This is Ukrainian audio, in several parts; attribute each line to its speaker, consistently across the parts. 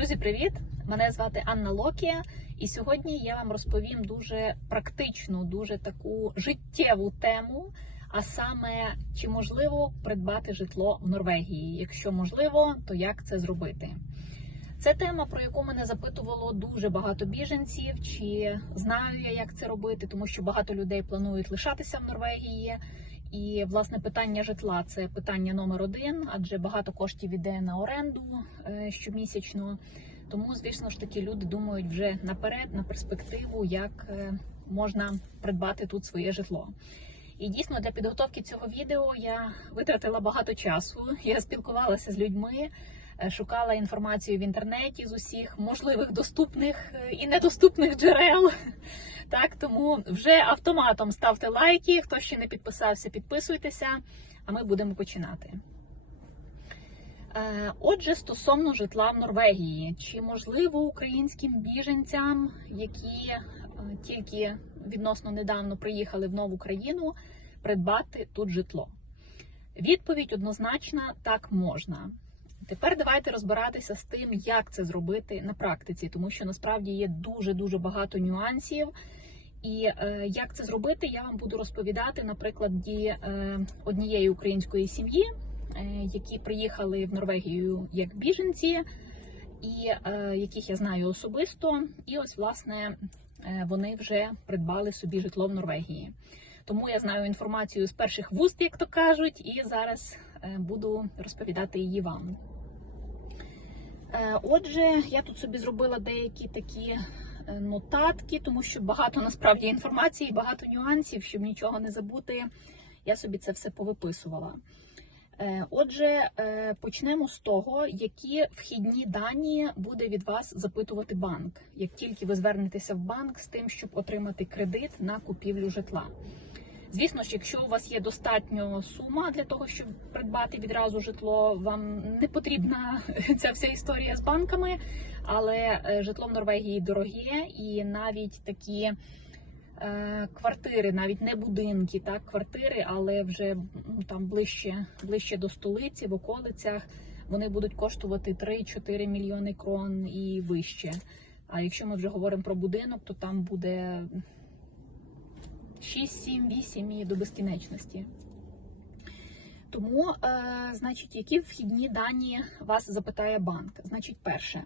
Speaker 1: Друзі, привіт! Мене звати Анна Локія, і сьогодні я вам розповім дуже практичну, дуже таку життєву тему. А саме, чи можливо придбати житло в Норвегії? Якщо можливо, то як це зробити? Це тема, про яку мене запитувало дуже багато біженців. Чи знаю я, як це робити, тому що багато людей планують лишатися в Норвегії. І власне питання житла це питання номер один, адже багато коштів іде на оренду е, щомісячно. Тому, звісно ж таки, люди думають вже наперед, на перспективу, як е, можна придбати тут своє житло. І дійсно для підготовки цього відео я витратила багато часу. Я спілкувалася з людьми, е, шукала інформацію в інтернеті з усіх можливих доступних і недоступних джерел. Так, тому вже автоматом ставте лайки. Хто ще не підписався, підписуйтеся, а ми будемо починати. Е, Отже, стосовно житла в Норвегії, чи можливо українським біженцям, які е, тільки відносно недавно приїхали в нову країну, придбати тут житло? Відповідь однозначна так можна. Тепер давайте розбиратися з тим, як це зробити на практиці, тому що насправді є дуже дуже багато нюансів. І е, як це зробити, я вам буду розповідати на прикладі е, однієї української сім'ї, е, які приїхали в Норвегію як біженці, і яких я знаю особисто. І ось власне вони вже придбали собі житло в Норвегії. Тому я знаю інформацію з перших вуст, як то кажуть, і зараз буду розповідати її вам. Отже, я тут собі зробила деякі такі нотатки, тому що багато насправді інформації, багато нюансів, щоб нічого не забути. Я собі це все повиписувала. Е, Отже, е, почнемо з того, які вхідні дані буде від вас запитувати банк, як тільки ви звернетеся в банк з тим, щоб отримати кредит на купівлю житла. Звісно ж, якщо у вас є достатньо сума для того, щоб придбати відразу житло, вам не потрібна ця вся історія з банками, але е, житло в Норвегії дороге, і навіть такі е, квартири, навіть не будинки, так, квартири, але вже ну, там ближче, ближче до столиці, в околицях, вони будуть коштувати 3-4 мільйони крон і вище. А якщо ми вже говоримо про будинок, то там буде 6, 7, 8 і до безкінечності. Тому, е, значить, які вхідні дані вас запитає банк? Значить, перше,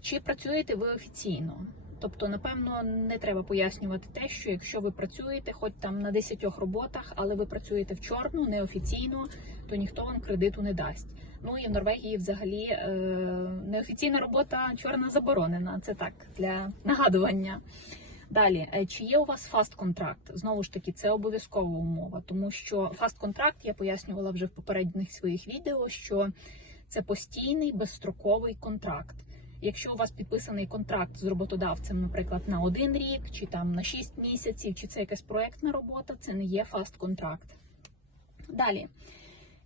Speaker 1: чи працюєте ви офіційно? Тобто, напевно, не треба пояснювати те, що якщо ви працюєте, хоч там на 10 роботах, але ви працюєте в чорну, неофіційно, то ніхто вам кредиту не дасть. Ну і в Норвегії взагалі е, неофіційна робота чорна заборонена. Це так для нагадування. Далі, е, чи є у вас фаст контракт? Знову ж таки, це обов'язкова умова, тому що фаст контракт я пояснювала вже в попередніх своїх відео, що це постійний безстроковий контракт. Якщо у вас підписаний контракт з роботодавцем, наприклад, на один рік, чи там на 6 місяців, чи це якась проектна робота, це не є фаст контракт. Далі.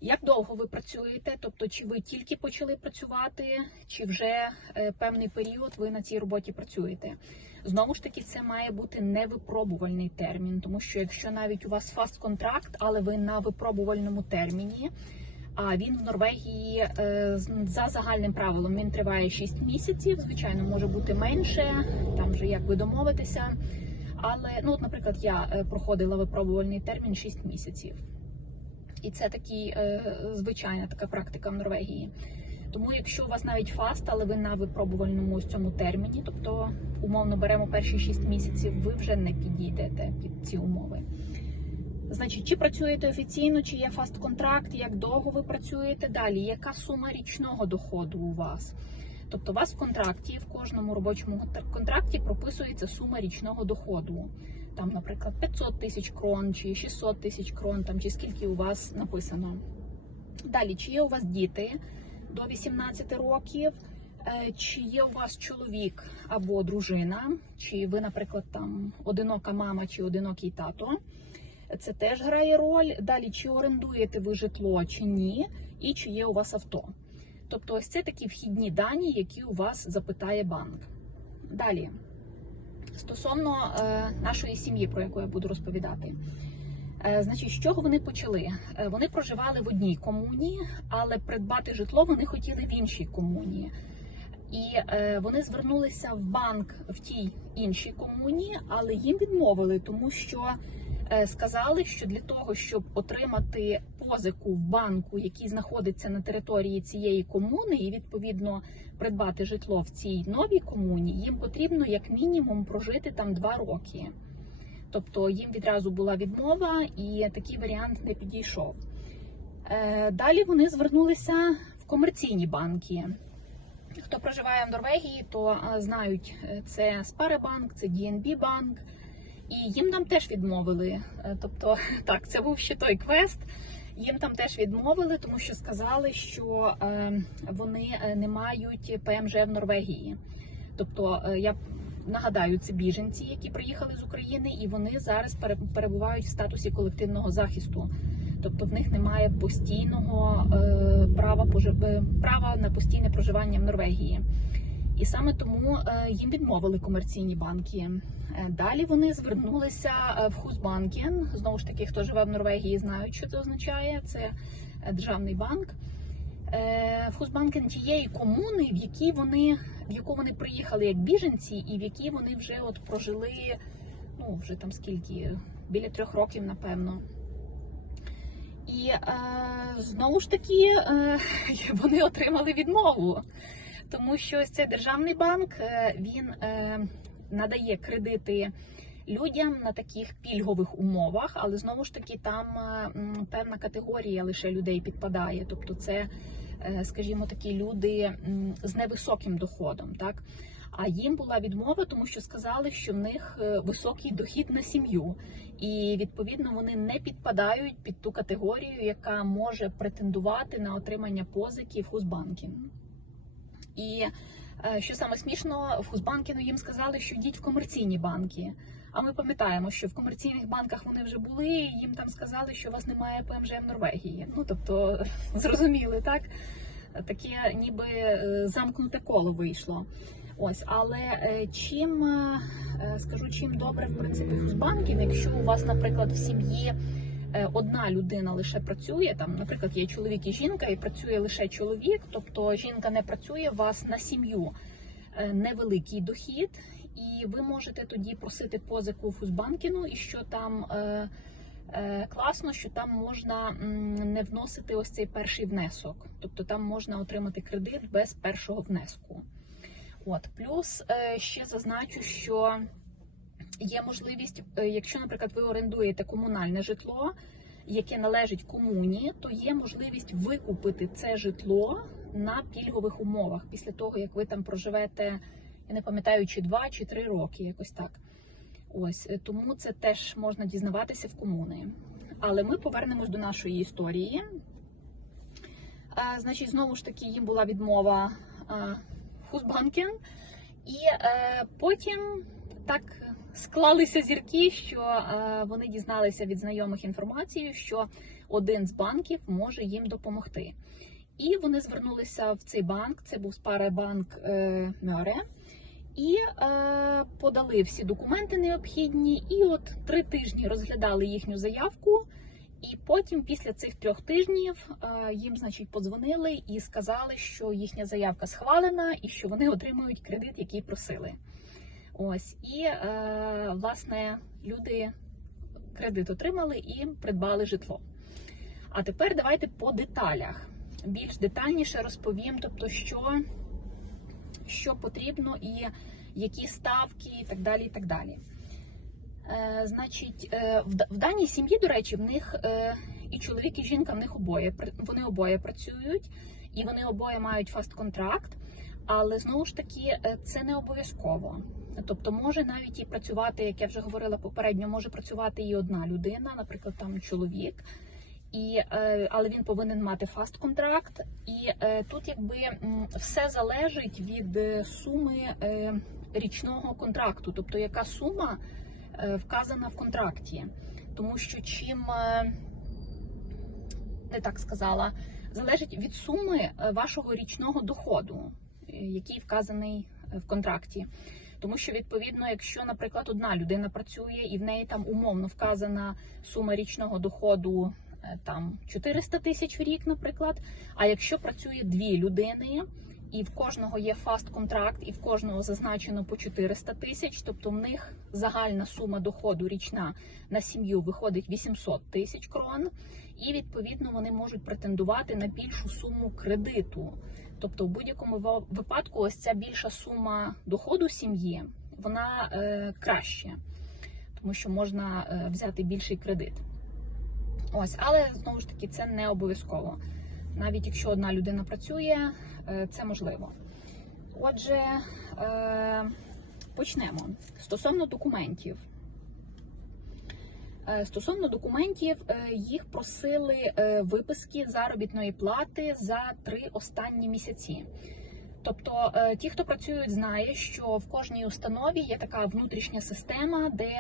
Speaker 1: Як довго ви працюєте? Тобто, чи ви тільки почали працювати, чи вже е, певний період ви на цій роботі працюєте? Знову ж таки, це має бути невипробувальний термін, тому що якщо навіть у вас фаст контракт, але ви на випробувальному терміні, а він в Норвегії е, за загальним правилом він триває 6 місяців. Звичайно, може бути менше, там вже як ви домовитеся. Але, ну, от, наприклад, я е, проходила випробувальний термін 6 місяців. І це такий е, звичайна така практика в Норвегії. Тому, якщо у вас навіть фаст, але ви на випробувальному ось цьому терміні, тобто умовно беремо перші 6 місяців, ви вже не підійдете під ці умови. Значить, чи працюєте офіційно, чи є фаст контракт, як довго ви працюєте далі, яка сума річного доходу у вас? Тобто, у вас в контракті, в кожному робочому контракті прописується сума річного доходу. Там, наприклад, 500 тисяч крон, чи 600 тисяч крон, там, чи скільки у вас написано. Далі, чи є у вас діти до 18 років, Е, чи є у вас чоловік або дружина, чи ви, наприклад, там одинока мама чи одинокий тато. Це теж грає роль. Далі, чи орендуєте ви житло, чи ні, і чи є у вас авто. Тобто, ось це такі вхідні дані, які у вас запитає банк. Далі, стосовно е, нашої сім'ї, про яку я буду розповідати. Е, Значить, з чого вони почали? Е, Вони проживали в одній комуні, але придбати житло вони хотіли в іншій комуні. І е, вони звернулися в банк в тій іншій комуні, але їм відмовили, тому що сказали, що для того, щоб отримати позику в банку, який знаходиться на території цієї комуни, і відповідно придбати житло в цій новій комуні, їм потрібно як мінімум прожити там два роки. Тобто їм відразу була відмова, і такий варіант не підійшов. Е, Далі вони звернулися в комерційні банки. Хто проживає в Норвегії, то е, знають, е, це Спаребанк, це DNB банк, і їм там теж відмовили. Тобто, так, це був ще той квест. Їм там теж відмовили, тому що сказали, що вони не мають ПМЖ в Норвегії. Тобто, я нагадаю, це біженці, які приїхали з України, і вони зараз перебувають в статусі колективного захисту. Тобто в них немає постійного е, права е, права на постійне проживання в Норвегії. І саме тому е, їм відмовили комерційні банки. Далі вони звернулися в Хузбанкен. Знову ж таки, хто живе в Норвегії, знають, що це означає. Це державний банк. Е, Хузбанкен тієї комуни, в якій вони в яку вони приїхали як біженці, і в якій вони вже от прожили, ну вже там скільки, біля трьох років, напевно. І е, знову ж таки е, вони отримали відмову, тому що ось цей державний банк е, він е, надає кредити людям на таких пільгових умовах, але знову ж таки там е, певна категорія лише людей підпадає. Тобто, це, скажімо, такі люди з невисоким доходом, так. А їм була відмова, тому що сказали, що в них е, високий дохід на сім'ю, і відповідно вони не підпадають під ту категорію, яка може претендувати на отримання позики в Хузбанкі. І е, що саме смішно, в Хузбанкіну їм сказали, що йдіть в комерційні банки. А ми пам'ятаємо, що в комерційних банках вони вже були, і їм там сказали, що у вас немає ПМЖ в Норвегії. Ну тобто, зрозуміли, так? Таке ніби е, замкнуте коло вийшло. Ось, але е, чим е, скажу, чим добре в принципі Хузбанкін, якщо у вас, наприклад, в сім'ї одна людина лише працює, там, наприклад, є чоловік і жінка, і працює лише чоловік, тобто жінка не працює, у вас на сім'ю невеликий дохід, і ви можете тоді просити позику в Хузбанкіну, і що там. е, е, Класно, що там можна не вносити ось цей перший внесок, тобто там можна отримати кредит без першого внеску. От плюс е, ще зазначу, що є можливість, е, якщо, наприклад, ви орендуєте комунальне житло, яке належить комуні, то є можливість викупити це житло на пільгових умовах після того, як ви там проживете, я не пам'ятаю, чи два чи три роки, якось так. Ось е, тому це теж можна дізнаватися в комуни. Але ми повернемось до нашої історії. А, значить, знову ж таки, їм була відмова а, Хузбанкен, і е, потім так склалися зірки, що е, вони дізналися від знайомих інформацію, що один з банків може їм допомогти. І вони звернулися в цей банк. Це був Спаребанк е, Мьоре. І е, подали всі документи необхідні, і от три тижні розглядали їхню заявку. І потім, після цих трьох тижнів, е, їм, значить, подзвонили і сказали, що їхня заявка схвалена і що вони отримують кредит, який просили. Ось і е, власне люди кредит отримали і придбали житло. А тепер давайте по деталях. Більш детальніше розповім, тобто, що, що потрібно і які ставки, і так далі. і так далі. Е, значить, е, в, в даній сім'ї, до речі, в них е, і чоловік, і жінка в них обоє вони обоє працюють, і вони обоє мають фаст-контракт. Але знову ж таки, е, це не обов'язково. Тобто, може навіть і працювати, як я вже говорила попередньо, може працювати і одна людина, наприклад, там чоловік. І, е, але він повинен мати фаст контракт, і е, тут якби все залежить від е, суми річного контракту, тобто яка сума вказана в контракті. Тому що чим не так сказала, залежить від суми вашого річного доходу, який вказаний в контракті. Тому що відповідно, якщо, наприклад, одна людина працює і в неї там умовно вказана сума річного доходу там 400 тисяч в рік, наприклад. А якщо працює дві людини і в кожного є фаст контракт, і в кожного зазначено по 400 тисяч. Тобто в них загальна сума доходу річна на сім'ю виходить 800 тисяч крон, і відповідно вони можуть претендувати на більшу суму кредиту. Тобто, в будь-якому випадку, ось ця більша сума доходу сім'ї вона е, краще, тому що можна е, взяти більший кредит. Ось, але знову ж таки, це не обов'язково. Навіть якщо одна людина працює, е, це можливо. Отже, е, почнемо. Стосовно документів. Е, Стосовно документів, їх просили виписки заробітної плати за три останні місяці. Тобто, е, ті, хто працюють, знає, що в кожній установі є така внутрішня система, де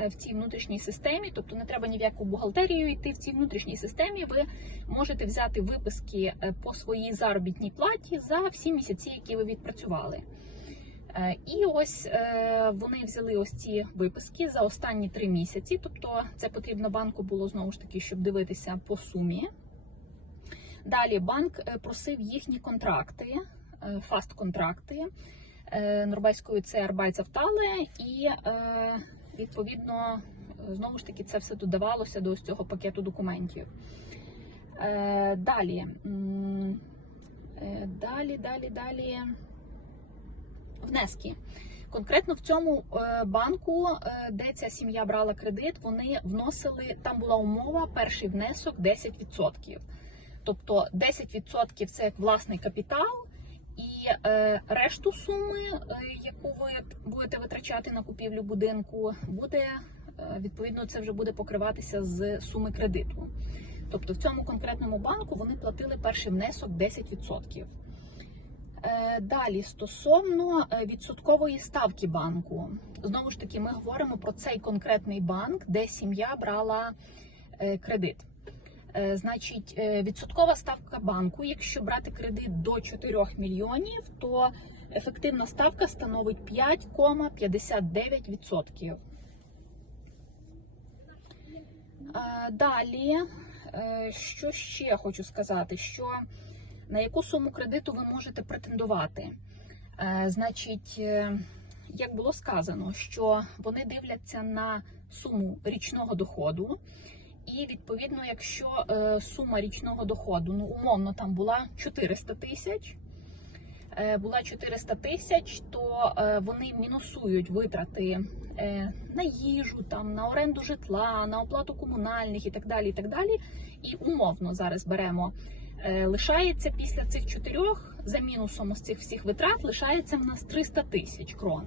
Speaker 1: е, в цій внутрішній системі, тобто не треба ні в яку бухгалтерію йти в цій внутрішній системі, ви можете взяти виписки е, по своїй заробітній платі за всі місяці, які ви відпрацювали. І ось вони взяли ось ці виписки за останні три місяці. Тобто, це потрібно банку було знову ж таки, щоб дивитися по сумі. Далі банк просив їхні контракти, фаст-контракти. Е, Норвезькою це Arbeitsavtale, і е, відповідно е, знову ж таки це все додавалося до ось цього пакету документів. Е, Далі, е, далі, далі, далі. Внески. Конкретно в цьому е, банку, е, де ця сім'я брала кредит, вони вносили, там була умова, перший внесок 10%. Тобто 10% це як власний капітал, і е, решту суми, е, яку ви будете витрачати на купівлю будинку, буде е, відповідно це вже буде покриватися з суми кредиту. Тобто в цьому конкретному банку вони платили перший внесок 10%. Е, Далі стосовно відсоткової ставки банку, знову ж таки, ми говоримо про цей конкретний банк, де сім'я брала кредит. Е, Значить, е, відсоткова ставка банку, якщо брати кредит до 4 мільйонів, то ефективна ставка становить 5,59%. Е, Далі, що ще хочу сказати, що на яку суму кредиту ви можете претендувати? Значить, як було сказано, що вони дивляться на суму річного доходу, і відповідно, якщо е, сума річного доходу, ну умовно, там була 400 тисяч. е, Була 400 тисяч, то е, вони мінусують витрати на їжу, там на оренду житла, на оплату комунальних і так далі. І так далі. І умовно зараз беремо лишається після цих чотирьох за мінусом ось цих всіх витрат, лишається в нас 300 тисяч крон.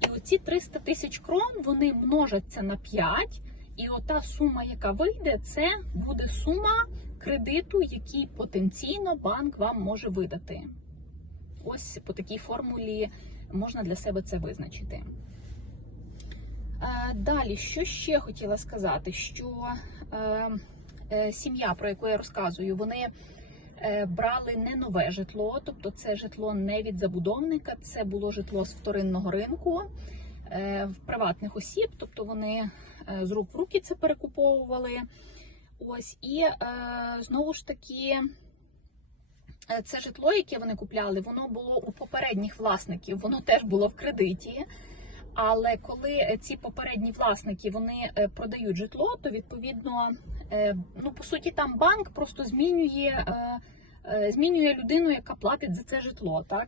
Speaker 1: І оці 300 тисяч крон вони множаться на 5, і ота сума, яка вийде, це буде сума кредиту, який потенційно банк вам може видати. Ось по такій формулі можна для себе це визначити. Е, Далі, що ще хотіла сказати, що е, е, сім'я, про яку я розказую, вони брали не нове житло, тобто це житло не від забудовника, це було житло з вторинного ринку в приватних осіб, тобто вони з рук в руки це перекуповували. Ось і е, знову ж таки. е, Це житло, яке вони купляли, воно було у попередніх власників, воно теж було в кредиті. Але коли е, ці попередні власники вони е, продають житло, то відповідно, е, ну по суті, там банк просто змінює, е, е, змінює людину, яка платить за це житло, так.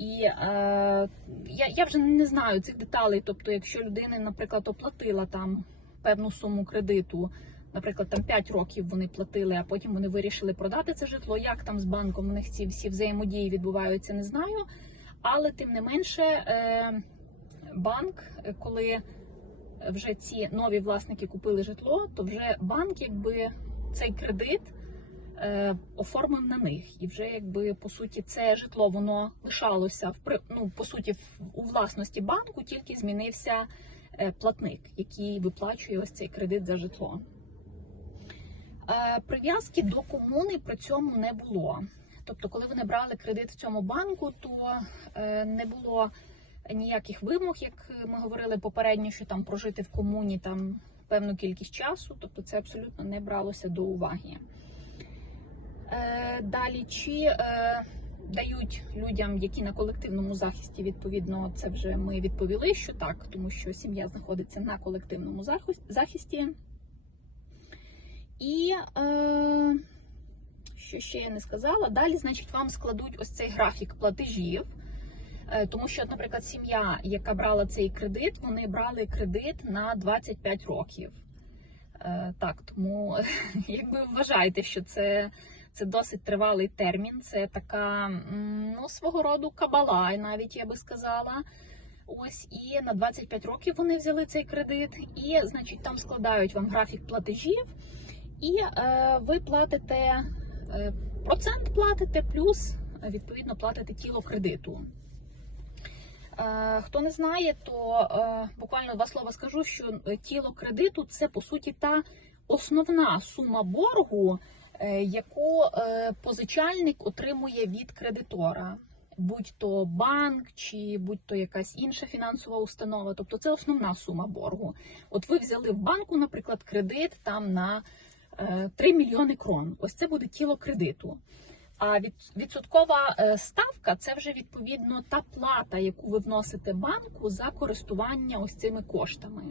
Speaker 1: І е, я, я вже не знаю цих деталей. Тобто, якщо людина, наприклад, оплатила там певну суму кредиту, наприклад, там 5 років вони платили, а потім вони вирішили продати це житло. Як там з банком у них ці всі взаємодії відбуваються, не знаю. Але тим не менше. Е, банк, коли вже ці нові власники купили житло, то вже банк, якби цей кредит оформив на них, і вже якби по суті це житло воно лишалося в ну, по суті у власності банку, тільки змінився е, платник, який виплачує ось цей кредит за житло. Е, Прив'язки до комуни при цьому не було. Тобто, коли вони брали кредит в цьому банку, то е, не було ніяких вимог, як ми говорили попередньо, що там прожити в комуні там певну кількість часу, тобто це абсолютно не бралося до уваги. Е, далі, чи е, дають людям, які на колективному захисті, відповідно, це вже ми відповіли, що так, тому що сім'я знаходиться на колективному захисті. І е, що ще я не сказала, далі, значить, вам складуть ось цей графік платежів. Тому що, наприклад, сім'я, яка брала цей кредит, вони брали кредит на 25 років. Так, тому якби вважайте, що це, це досить тривалий термін. Це така ну, свого роду кабала, навіть я би сказала. Ось і на 25 років вони взяли цей кредит, і значить там складають вам графік платежів, і е, ви платите е, процент платите, плюс відповідно платите тіло кредиту. Е, Хто не знає, то е, буквально два слова скажу, що е, тіло кредиту це по суті та основна сума боргу, яку е, позичальник отримує від кредитора, будь то банк чи будь то якась інша фінансова установа. Тобто це основна сума боргу. От ви взяли в банку, наприклад, кредит там на е, 3 мільйони крон. Ось це буде тіло кредиту. А відсоткова е, ставка це вже відповідно та плата, яку ви вносите банку за користування ось цими коштами.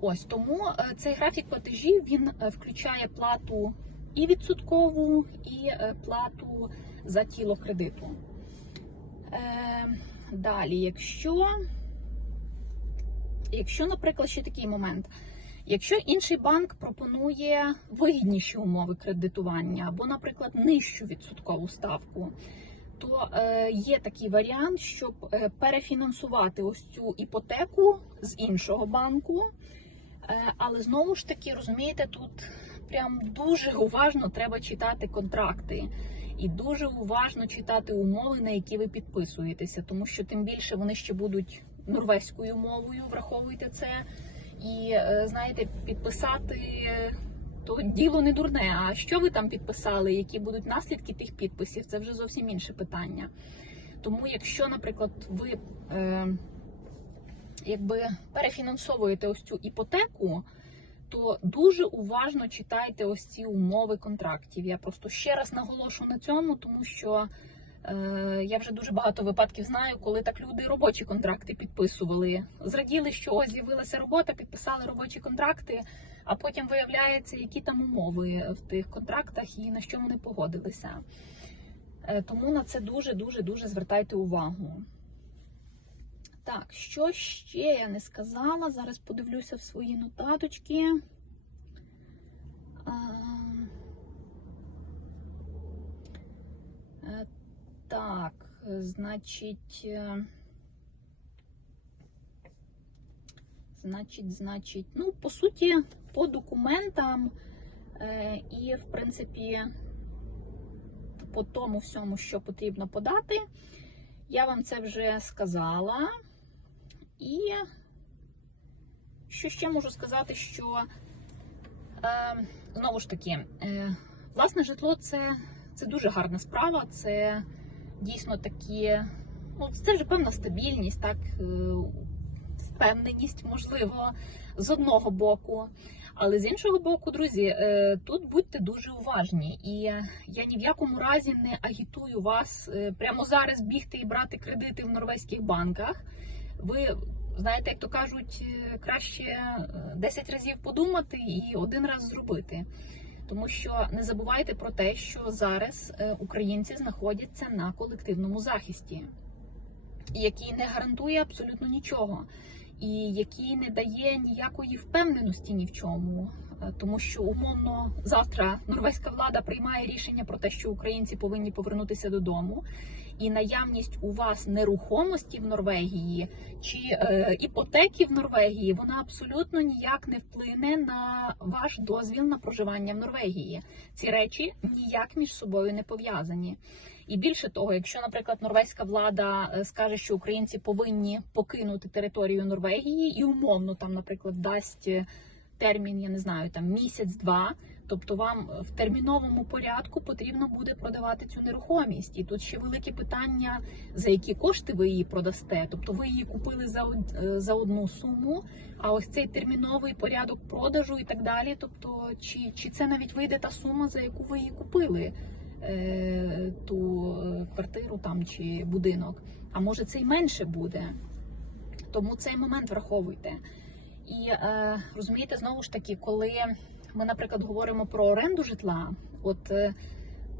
Speaker 1: Ось тому е, цей графік платежів він е, включає плату і відсоткову, і е, плату за тіло кредиту. Далі, якщо, якщо, наприклад, ще такий момент. Якщо інший банк пропонує вигідніші умови кредитування або, наприклад, нижчу відсоткову ставку, то є такий варіант, щоб перефінансувати ось цю іпотеку з іншого банку. Е, але знову ж таки, розумієте, тут прям дуже уважно треба читати контракти. І дуже уважно читати умови, на які ви підписуєтеся, тому що тим більше вони ще будуть норвезькою мовою, враховуйте це. І е, знаєте, підписати то діло не дурне. А що ви там підписали? Які будуть наслідки тих підписів? Це вже зовсім інше питання. Тому, якщо, наприклад, ви е, якби перефінансовуєте ось цю іпотеку, то дуже уважно читайте ось ці умови контрактів. Я просто ще раз наголошу на цьому, тому що. Е, Я вже дуже багато випадків знаю, коли так люди робочі контракти підписували. Зраділи, що ось з'явилася робота, підписали робочі контракти, а потім виявляється, які там умови в тих контрактах і на що вони погодилися. Е, Тому на це дуже дуже дуже звертайте увагу. Так, що ще я не сказала? Зараз подивлюся в свої нотаточки. Е, Так, значить. е, Значить, значить, ну, по суті, по документам е, і, в принципі, по тому всьому, що потрібно подати, я вам це вже сказала. І що ще можу сказати, що е, знову ж таки, е, власне житло це, це дуже гарна справа. Це дійсно такі, ну, це вже певна стабільність, так, е, впевненість, можливо, з одного боку. Але з іншого боку, друзі, е, тут будьте дуже уважні. І я ні в якому разі не агітую вас е, прямо зараз бігти і брати кредити в норвезьких банках. Ви знаєте, як то кажуть, е, краще е, 10 разів подумати і один раз зробити. Тому що не забувайте про те, що зараз е, українці знаходяться на колективному захисті, який не гарантує абсолютно нічого, і який не дає ніякої впевненості ні в чому. Е, Тому що умовно завтра норвезька влада приймає рішення про те, що українці повинні повернутися додому, і наявність у вас нерухомості в Норвегії чи е, іпотеки в Норвегії, вона абсолютно ніяк не вплине на ваш дозвіл на проживання в Норвегії. Ці речі ніяк між собою не пов'язані. І більше того, якщо, наприклад, норвезька влада е, скаже, що українці повинні покинути територію Норвегії і умовно там, наприклад, дасть е, термін, я не знаю, там місяць-два. Тобто вам в терміновому порядку потрібно буде продавати цю нерухомість. І тут ще велике питання, за які кошти ви її продасте. Тобто ви її купили за, е, за одну суму, а ось цей терміновий порядок продажу і так далі. Тобто, чи, чи це навіть вийде та сума, за яку ви її купили? е, ту е, квартиру там чи будинок. А може це й менше буде. Тому цей момент враховуйте. І е, розумієте, знову ж таки, коли ми, наприклад, говоримо про оренду житла, от е,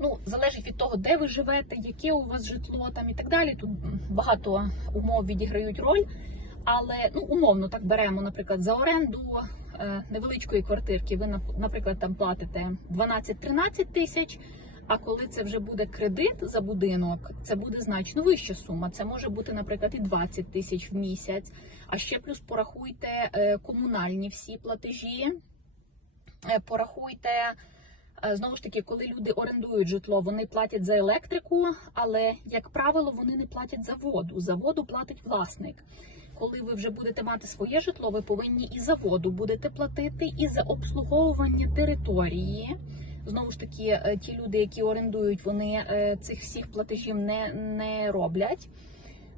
Speaker 1: ну залежить від того, де ви живете, яке у вас житло там і так далі. Тут багато умов відіграють роль. Але ну умовно так беремо, наприклад, за оренду е, невеличкої квартирки. Ви наприклад, там платите 12-13 тисяч. А коли це вже буде кредит за будинок, це буде значно вища сума. Це може бути, наприклад, і 20 тисяч в місяць. А ще плюс порахуйте е, комунальні всі платежі, е, порахуйте. е, Знову ж таки, коли люди орендують житло, вони платять за електрику, але, як правило, вони не платять за воду. За воду платить власник. Коли ви вже будете мати своє житло, ви повинні і за воду будете платити, і за обслуговування території. Знову ж таки, ті люди, які орендують, вони цих всіх платежів не, не роблять.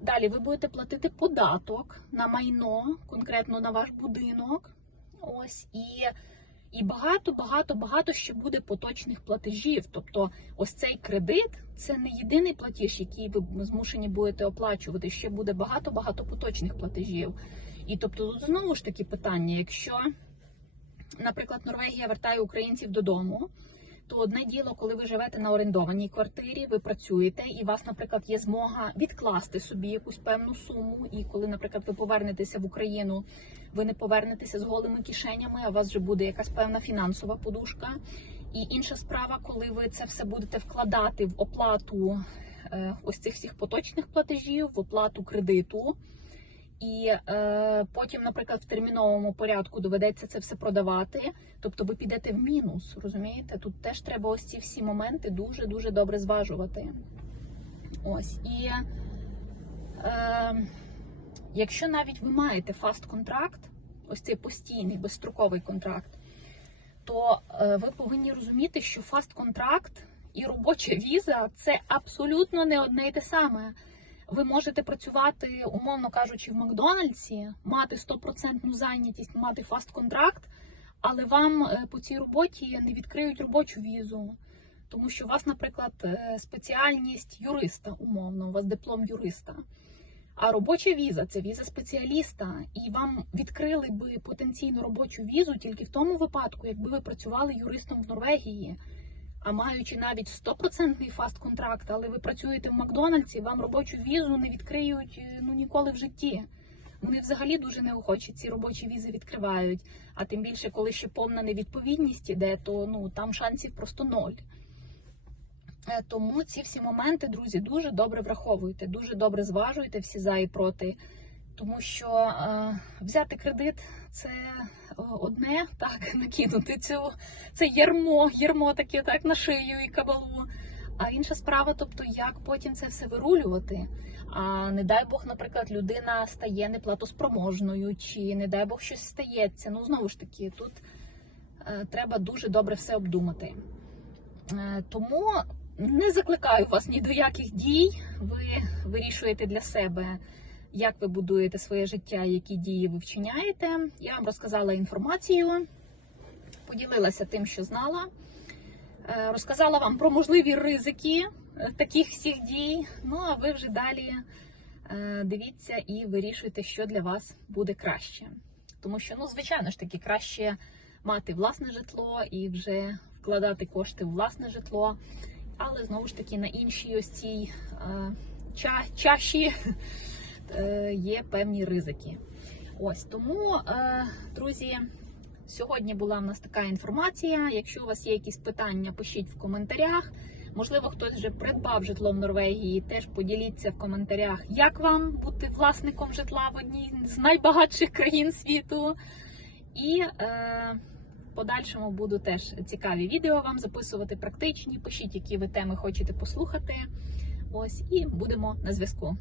Speaker 1: Далі ви будете платити податок на майно, конкретно на ваш будинок. Ось і, і багато, багато, багато ще буде поточних платежів. Тобто, ось цей кредит це не єдиний платіж, який ви змушені будете оплачувати. Ще буде багато, багато поточних платежів. І тобто, тут знову ж таки питання: якщо, наприклад, Норвегія вертає українців додому. То одне діло, коли ви живете на орендованій квартирі, ви працюєте, і у вас, наприклад, є змога відкласти собі якусь певну суму. І коли, наприклад, ви повернетеся в Україну, ви не повернетеся з голими кишенями, а у вас вже буде якась певна фінансова подушка. І інша справа, коли ви це все будете вкладати в оплату е, ось цих всіх поточних платежів, в оплату кредиту. І е, потім, наприклад, в терміновому порядку доведеться це все продавати. Тобто ви підете в мінус, розумієте? Тут теж треба ось ці всі моменти дуже дуже добре зважувати. Ось і е, якщо навіть ви маєте фаст контракт, ось цей постійний безстроковий контракт, то е, ви повинні розуміти, що фаст контракт і робоча віза це абсолютно не одне й те саме. Ви можете працювати, умовно кажучи, в Макдональдсі, мати стопроцентну зайнятість, мати фаст контракт, але вам е, по цій роботі не відкриють робочу візу. Тому що у вас, наприклад, е, спеціальність юриста, умовно, у вас диплом юриста. А робоча віза це віза спеціаліста, і вам відкрили би потенційну робочу візу тільки в тому випадку, якби ви працювали юристом в Норвегії. А маючи навіть стопроцентний фаст контракт, але ви працюєте в Макдональдсі, вам робочу візу не відкриють е, ну ніколи в житті. Вони взагалі дуже неохоче ці робочі візи відкривають. А тим більше, коли ще повна невідповідність іде, то ну там шансів просто ноль. Е, Тому ці всі моменти, друзі, дуже добре враховуйте, дуже добре зважуйте всі за і проти. Тому що е, взяти кредит це е, одне, так, накинути цю це ярмо, ярмо таке так на шию і кабалу. А інша справа, тобто, як потім це все вирулювати. А не дай Бог, наприклад, людина стає неплатоспроможною, чи не дай Бог щось стається. Ну, знову ж таки, тут е, треба дуже добре все обдумати. Е, тому не закликаю вас ні до яких дій. Ви вирішуєте для себе, як ви будуєте своє життя, які дії ви вчиняєте. Я вам розказала інформацію, поділилася тим, що знала. Е, Розказала вам про можливі ризики е, таких всіх дій. Ну а ви вже далі е, дивіться і вирішуйте, що для вас буде краще. Тому що, ну, звичайно ж таки, краще мати власне житло і вже вкладати кошти в власне житло. Але знову ж таки на іншій ось цій ча, чаші є певні ризики. Ось тому, е, друзі, сьогодні була в нас така інформація. Якщо у вас є якісь питання, пишіть в коментарях. Можливо, хтось вже придбав житло в Норвегії. Теж поділіться в коментарях, як вам бути власником житла в одній з найбагатших країн світу. І е, подальшому буду теж цікаві відео вам записувати практичні. Пишіть, які ви теми хочете послухати. Ось і будемо на зв'язку.